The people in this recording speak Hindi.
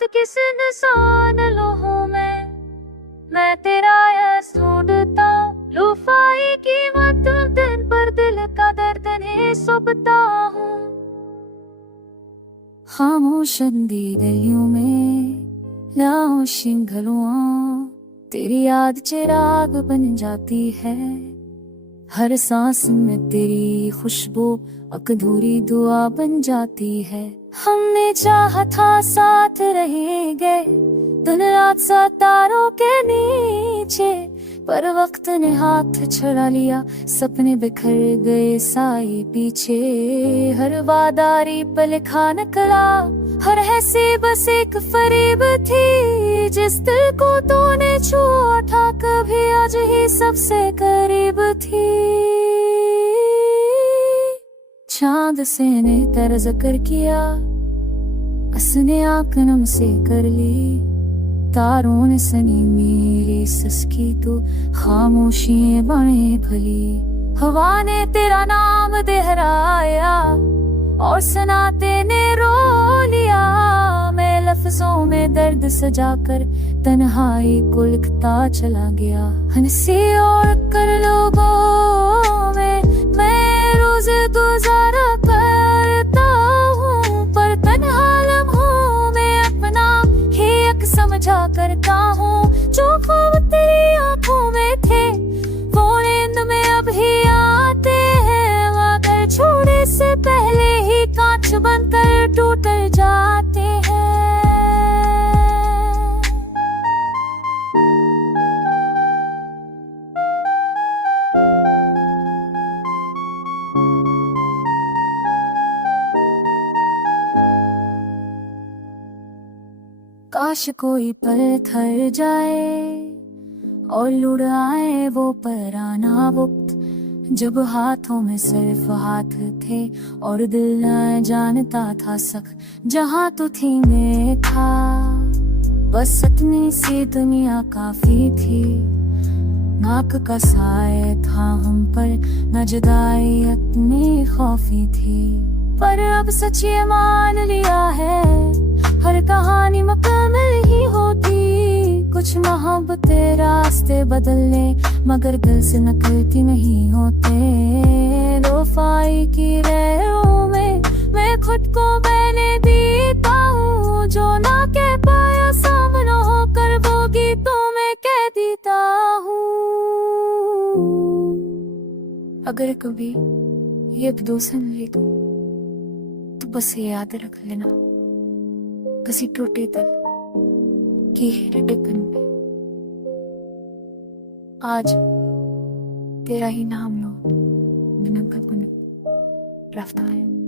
रात किस इंसान लोहों में मैं तेरा यस ढूंढता हूँ। लुफाई की मत दिन पर दिल का दर्द नहीं सुबता हूँ। खामोश अंधी गलियों में लाओ शिंगलुआ, तेरी याद चिराग बन जाती है। हर सांस में तेरी खुशबू अधूरी दुआ बन जाती है। हमने चाहा था साथ रहेंगे दिन रात सितारों के नीचे, पर वक्त ने हाथ छुड़ा लिया, सपने बिखर गए साए पीछे। हर वादारी पर लिखा नकला, हर हंसी बस एक फरेब थी। जिस दिल को तूने छुआ था कभी आज ही सबसे करीब थी। चांद से ने तेरा जिक्र किया, असने आँख नम से कर ली। तारों ने सनी मेरी सस्की तो खामोशी बने भली। हवा ने तेरा नाम दोहराया और सनाते ने रो लिया। मैं लफ्जों में दर्द सजाकर तन्हाई को लिखता चला गया। हंसी और कर लोगों में मैं रोज गुजारा करता हूँ, पर तन्हा लम्हों में अपना ही एक समझा करता हूँ। जो ख्वाब तेरी आंखों में थे वो नींद में अब ही आते हैं, मगर छोड़ने से पहले ही कांच बनकर टूट जाते हैं। काश कोई पल थर जाए और लुढ़ आए वो पराना वक्त, जब हाथों में सिर्फ हाथ थे और दिल न जानता था सक। जहाँ तू थी मैं था, बस इतनी सी दुनिया काफी थी। नाक का साए था हम पर, न जुदाई इतनी खौफी थी। पर अब सच ये मान लिया है, हर कहानी मुकम्मल ही होती। कुछ मोहब्बतें रास्ते बदलने मगर दिल से निकलती नहीं होते। लोफाई की लहरों में मैं खुद को मैंने बीता हूँ, जो ना कह पाया सामने होकर वो गीतों में कह देता हूँ। अगर कभी ये दोस्त मिले तो बस ये याद रख लेना, किसी टूटे दिल की ढक्कन पे आज तेरा ही नाम लो बिना कपन रफ्ता है।